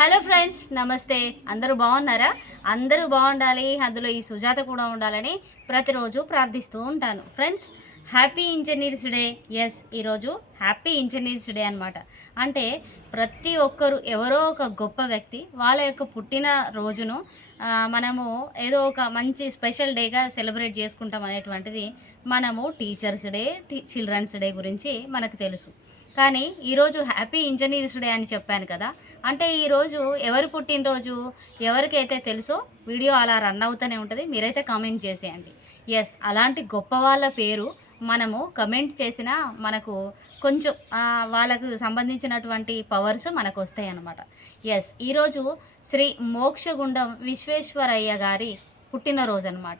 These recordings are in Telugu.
హలో ఫ్రెండ్స్ నమస్తే. అందరూ బాగున్నారా? అందరూ బాగుండాలి. అందులో ఈ సుజాత కూడా ఉండాలని ప్రతిరోజు ప్రార్థిస్తూ ఉంటాను. Friends happy engineers day. Yes ఈరోజు హ్యాపీ ఇంజనీర్స్ డే అనమాట అంటే ప్రతి ఒక్కరు ఎవరో ఒక గొప్ప వ్యక్తి వాళ్ళ యొక్క పుట్టిన రోజును మనము ఏదో ఒక మంచి స్పెషల్ డేగా సెలబ్రేట్ చేసుకుంటాం అనేటువంటిది మనము టీచర్స్ డే చిల్డ్రన్స్ డే గురించి మనకు తెలుసు. కానీ ఈరోజు హ్యాపీ ఇంజనీర్స్ డే అని చెప్పాను కదా. అంటే ఈరోజు ఎవరు పుట్టినరోజు ఎవరికైతే తెలుసో వీడియో అలా రన్ అవుతూనే ఉంటుంది. మీరైతే కామెంట్ చేసేయండి. ఎస్ అలాంటి గొప్ప వాళ్ళ పేరు మనము కమెంట్ చేసినా మనకు కొంచెం వాళ్ళకు సంబంధించినటువంటి పవర్స్ మనకు వస్తాయి అన్నమాట ఎస్ ఈరోజు శ్రీ మోక్షగుండం విశ్వేశ్వరయ్య గారి పుట్టినరోజు అనమాట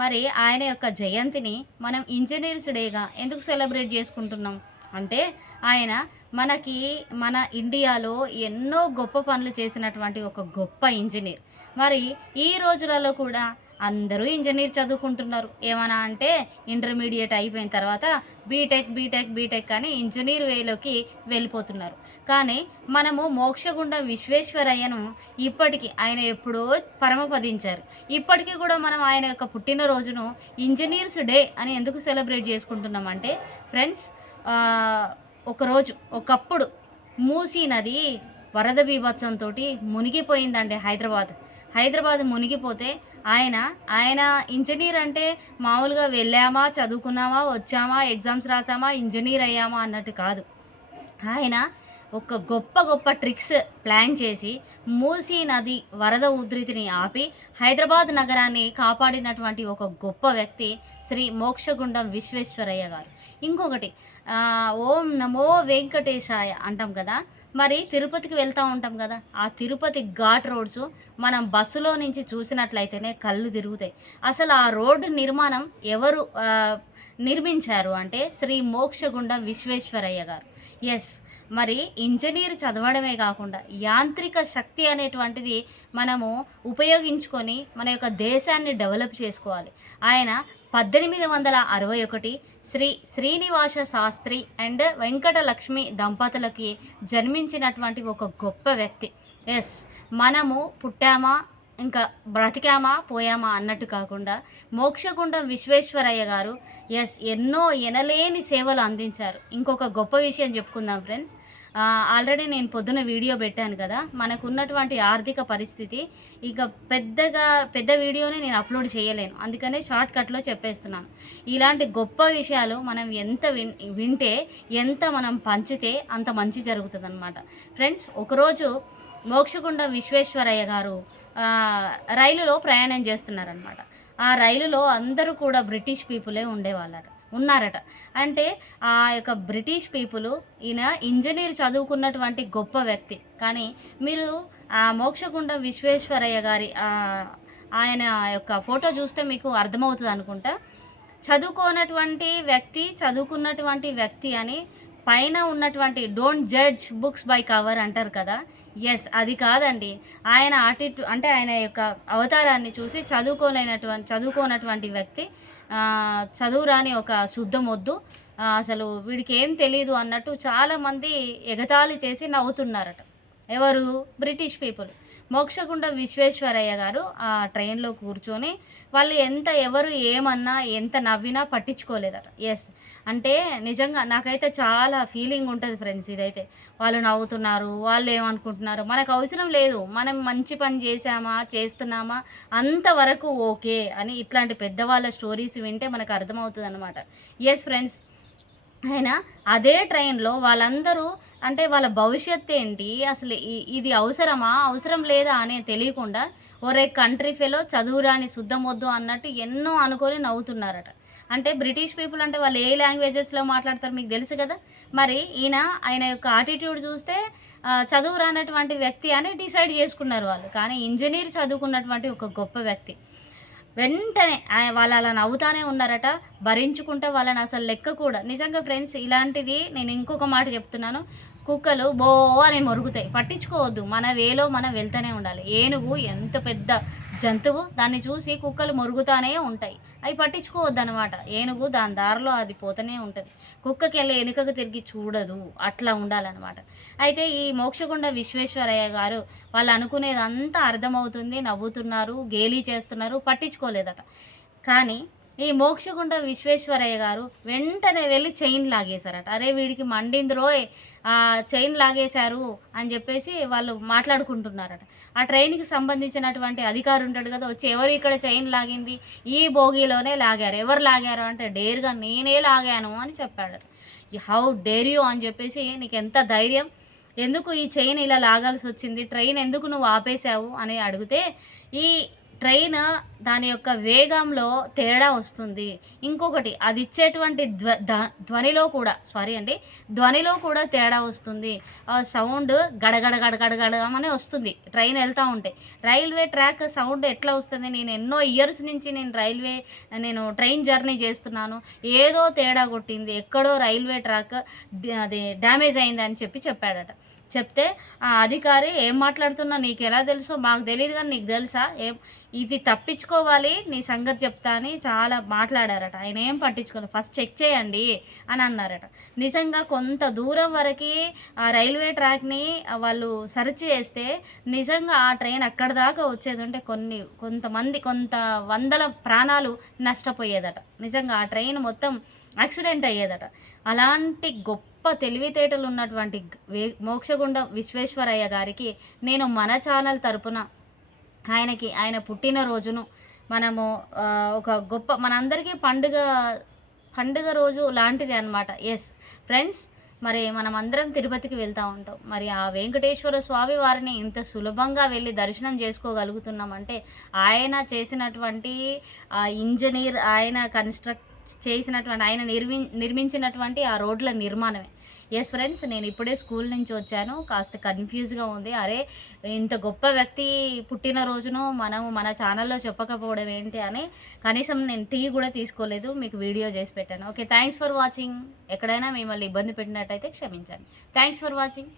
మరి ఆయన యొక్క జయంతిని మనం ఇంజనీర్స్ డేగా ఎందుకు సెలబ్రేట్ చేసుకుంటున్నాం? అంటే ఆయన మనకి మన ఇండియాలో ఎన్నో గొప్ప పనులు చేసినటువంటి ఒక గొప్ప ఇంజనీర్. మరి ఈ రోజులలో కూడా అందరూ ఇంజనీర్ చదువుకుంటున్నారు. ఏమన్నా అంటే ఇంటర్మీడియట్ అయిపోయిన తర్వాత బీటెక్ బీటెక్ బీటెక్ అని ఇంజనీర్ వేలోకి వెళ్ళిపోతున్నారు. కానీ మనము మోక్షగుండ విశ్వేశ్వరయ్యను ఇప్పటికీ ఆయన ఎప్పుడో పరమపదించారు. ఇప్పటికీ కూడా మనం ఆయన యొక్క పుట్టినరోజును ఇంజనీర్స్ డే అని ఎందుకు సెలబ్రేట్ చేసుకుంటున్నామంటే ఫ్రెండ్స్ ఒకరోజు ఒకప్పుడు మూసీ నది వరద బీభత్సంతో మునిగిపోయిందండి హైదరాబాద్. హైదరాబాద్ మునిగిపోతే ఆయన ఆయన ఇంజనీర్ అంటే మామూలుగా వెళ్ళామా చదువుకున్నామా వచ్చామా ఎగ్జామ్స్ రాసామా ఇంజనీర్ అయ్యామా అన్నట్టు కాదు. ఆయన ఒక గొప్ప గొప్ప ట్రిక్స్ ప్లాన్ చేసి మూసీ నది వరద ఉధృతిని ఆపి హైదరాబాద్ నగరాన్ని కాపాడినటువంటి ఒక గొప్ప వ్యక్తి శ్రీ మోక్షగుండం విశ్వేశ్వరయ్య గారు. ఇంకొకటి ఓం నమో వెంకటేశాయ అంటాం కదా. మరి తిరుపతికి వెళ్తూ ఉంటాం కదా. ఆ తిరుపతి ఘాట్ రోడ్స్ మనం బస్సులో నుంచి చూసినట్లయితేనే కళ్ళు తిరుగుతాయి. అసలు ఆ రోడ్డు నిర్మాణం ఎవరు నిర్మించారు అంటే శ్రీ మోక్షగుండం విశ్వేశ్వరయ్య గారు. ఎస్ మరి ఇంజనీర్ చదవడమే కాకుండా యాంత్రిక శక్తి అనేటువంటిది మనము ఉపయోగించుకొని మన యొక్క దేశాన్ని డెవలప్ చేసుకోవాలి. ఆయన పద్దెనిమిది వందల అరవై ఒకటి శ్రీ శ్రీనివాస శాస్త్రి అండ్ వెంకటలక్ష్మి దంపతులకి జన్మించినటువంటి ఒక గొప్ప వ్యక్తి. ఎస్ మనము పుట్టామా? ఇంకా బ్రతికామా పోయామా అన్నట్టు కాకుండా మోక్షగుండం విశ్వేశ్వరయ్య గారు ఎస్ ఎన్నో ఎనలేని సేవలు అందించారు. ఇంకొక గొప్ప విషయం చెప్పుకుందాం ఫ్రెండ్స్ ఆల్రెడీ నేను పొద్దున వీడియో పెట్టాను కదా మనకు ఉన్నటువంటి ఆర్థిక పరిస్థితి ఇక పెద్దగా పెద్ద వీడియోని నేను అప్లోడ్ చేయలేను. అందుకనే షార్ట్ కట్లో చెప్పేస్తున్నాను. ఇలాంటి గొప్ప విషయాలు మనం ఎంత విన్ వింటే ఎంత మనం పంచితే అంత మంచి జరుగుతుంది అనమాట ఫ్రెండ్స్ ఒకరోజు మోక్షగుండ విశ్వేశ్వరయ్య గారు రైలులో ప్రయాణం చేస్తున్నారనమాట ఆ రైలులో అందరూ కూడా బ్రిటిష్ పీపులే ఉండేవాళ్ళట ఉన్నారట. అంటే ఆ యొక్క బ్రిటిష్ పీపుల్ ఈయన ఇంజనీర్ చదువుకున్నటువంటి గొప్ప వ్యక్తి. కానీ మీరు ఆ మోక్షగుండ విశ్వేశ్వరయ్య గారి ఆ, ఆయన యొక్క ఫోటో చూస్తే మీకు అర్థమవుతుంది అనుకుంటా. చదువుకోనటువంటి వ్యక్తి చదువుకున్నటువంటి వ్యక్తి అని పైన ఉన్నటువంటి don't judge books by cover అంటారు కదా. ఎస్ అది కాదండి. ఆయన ఆటిట్యూ అంటే ఆయన యొక్క అవతారాన్ని చూసి చదువుకోలేనటువంటి చదువుకోనటువంటి వ్యక్తి చదువురాని ఒక శుద్ధం వద్దు. అసలు వీడికి ఏం తెలియదు అన్నట్టు చాలామంది ఎగతాళి చేసి నవ్వుతున్నారట. ఎవరు? బ్రిటిష్ పీపుల్ మోక్షగుండ విశ్వేశ్వరయ్య గారు ఆ ట్రైన్లో కూర్చొని వాళ్ళు ఎంత ఎవరు ఏమన్నా ఎంత నవ్వినా పట్టించుకోలేదట. ఎస్ అంటే నిజంగా నాకైతే చాలా ఫీలింగ్ ఉంటుంది ఫ్రెండ్స్ ఇదైతే. వాళ్ళు నవ్వుతున్నారు వాళ్ళు ఏమనుకుంటున్నారు? మనకు అవసరం లేదు. మనం మంచి పని చేసామా చేస్తున్నామా? అంతవరకు ఓకే అని ఇట్లాంటి పెద్దవాళ్ళ స్టోరీస్ వింటే మనకు అర్థమవుతుంది అనమాట ఎస్ ఫ్రెండ్స్ ఆయన అదే ట్రైన్లో వాళ్ళందరూ అంటే వాళ్ళ భవిష్యత్ ఏంటి? అసలు ఈ- ఇది అవసరమా? అవసరం లేదా అని తెలియకుండా ఒరే కంట్రీ ఫెలో చదువురాని శుద్ధమొద్దు అన్నట్టు ఎన్నో అనుకొని నవ్వుతున్నారట. అంటే బ్రిటిష్ పీపుల్ అంటే వాళ్ళు ఏ లాంగ్వేజెస్లో మాట్లాడతారు మీకు తెలుసు కదా? మరి ఈయన ఆయన యొక్క ఆటిట్యూడ్ చూస్తే చదువు రానటువంటి వ్యక్తి అని డిసైడ్ చేసుకున్నారు వాళ్ళు. కానీ ఇంజనీర్ చదువుకున్నటువంటి ఒక గొప్ప వ్యక్తి. వెంటనే వాళ్ళు అలా నవ్వుతానే ఉన్నారట భరించుకుంటే వాళ్ళని అసలు లెక్క కూడా నిజంగా ఫ్రెండ్స్ ఇలాంటిది నేను ఇంకొక మాట చెప్తున్నాను. కుక్కలు బో అని మొరుగుతాయి. పట్టించుకోవద్దు. మన వేలో మనం వెళ్తూనే ఉండాలి. ఏనుగు ఎంత పెద్ద జంతువు దాన్ని చూసి కుక్కలు మొరుగుతానే ఉంటాయి. అవి పట్టించుకోవద్దు అనమాట ఏనుగు దాని దారిలో అది పోతూనే ఉంటుంది. కుక్కకి వెళ్ళి ఎనుకకు తిరిగి చూడదు. అట్లా ఉండాలన్నమాట. అయితే ఈ మోక్షగుండ విశ్వేశ్వరయ్య గారు వాళ్ళు అనుకునేదంతా అర్థమవుతుంది. నవ్వుతున్నారు గేలీ చేస్తున్నారు. పట్టించుకోలేదట. కానీ ఈ మోక్షగుండ విశ్వేశ్వరయ్య గారు వెంటనే వెళ్ళి చైన్ లాగేశారట. అరే వీడికి మండింది రోయ్ ఆ చైన్ లాగేశారు అని చెప్పేసి వాళ్ళు మాట్లాడుకుంటున్నారట. ఆ ట్రైన్కి సంబంధించినటువంటి అధికారి ఉంటాడు కదా వచ్చి ఎవరు ఇక్కడ చైన్ లాగింది? ఈ బోగీలోనే లాగారు. ఎవరు లాగారు అంటే డేర్గా నేనే లాగాను అని చెప్పాడు. హౌ డేర్ యూ అని చెప్పేసి నీకు ఎంత ధైర్యం? ఎందుకు ఈ చైన్ ఇలా లాగాల్సి వచ్చింది? ట్రైన్ ఎందుకు నువ్వు ఆపేశావు? అని అడిగితే ఈ ట్రైన్ దాని యొక్క వేగంలో తేడా వస్తుంది. ఇంకొకటి అది ఇచ్చేటువంటి ధ్వ ధ్వనిలో కూడా సారీ అండి ధ్వనిలో కూడా తేడా వస్తుంది. ఆ సౌండ్ గడగడ గడగడ వస్తుంది. ట్రైన్ వెళ్తూ ఉంటే. రైల్వే ట్రాక్ సౌండ్ ఎట్లా వస్తుంది? నేను ఎన్నో ఇయర్స్ నుంచి నేను రైల్వే నేను ట్రైన్ జర్నీ చేస్తున్నాను. ఏదో తేడా కొట్టింది. ఎక్కడో రైల్వే ట్రాక్ అది డ్యామేజ్ అయింది అని చెప్పి చెప్పాడట. చెప్తే ఆ అధికారి ఏం మాట్లాడుతున్నా నీకు ఎలా తెలుసో మాకు తెలియదు కానీ నీకు తెలుసా? ఏం ఇది తప్పించుకోవాలి నీ సంగతి చెప్తా అని చాలా మాట్లాడారట. ఆయన ఏం పట్టించుకోలేదు. ఫస్ట్ చెక్ చేయండి అని అన్నారట. నిజంగా కొంత దూరం వరకు ఆ రైల్వే ట్రాక్ని వాళ్ళు సెర్చ్ చేస్తే నిజంగా ఆ ట్రైన్ అక్కడ దాకా వచ్చేది ఉంటే కొన్ని కొంతమంది కొంత వందల ప్రాణాలు నష్టపోయేదట. నిజంగా ఆ ట్రైన్ మొత్తం యాక్సిడెంట్ అయ్యేదట. అలాంటి గొప్ప గొప్ప తెలివితేటలు ఉన్నటువంటి వే- మోక్షగుండ విశ్వేశ్వరయ్య గారికి నేను మన ఛానల్ తరపున ఆయనకి ఆయన పుట్టినరోజును మనము ఒక గొప్ప మనందరికీ పండుగ పండుగ రోజు లాంటిది అనమాట ఎస్ ఫ్రెండ్స్ మరి మనం అందరం తిరుపతికి వెళ్తూ ఉంటాం. మరి ఆ వెంకటేశ్వర స్వామి వారిని ఇంత సులభంగా వెళ్ళి దర్శనం చేసుకోగలుగుతున్నామంటే ఆయన చేసినటువంటి ఆ ఇంజనీర్ ఆయన కన్స్ట్రక్ట్ చేసినటువంటి ఆయన నిర్మి నిర్మించినటువంటి ఆ రోడ్ల నిర్మాణమే. ఎస్ ఫ్రెండ్స్ నేను ఇప్పుడే స్కూల్ నుంచి వచ్చాను. కాస్త కన్ఫ్యూజ్గా ఉంది. అరే ఇంత గొప్ప వ్యక్తి పుట్టినరోజును మనం మన ఛానల్లో చెప్పకపోవడం ఏంటి అని కనీసం నేను టీ కూడా తీసుకోలేదు. మీకు వీడియో చేసి పెట్టాను. ఓకే థ్యాంక్స్ ఫర్ వాచింగ్ ఎక్కడైనా మిమ్మల్ని ఇబ్బంది పెట్టినట్టయితే క్షమించండి. Thanks for watching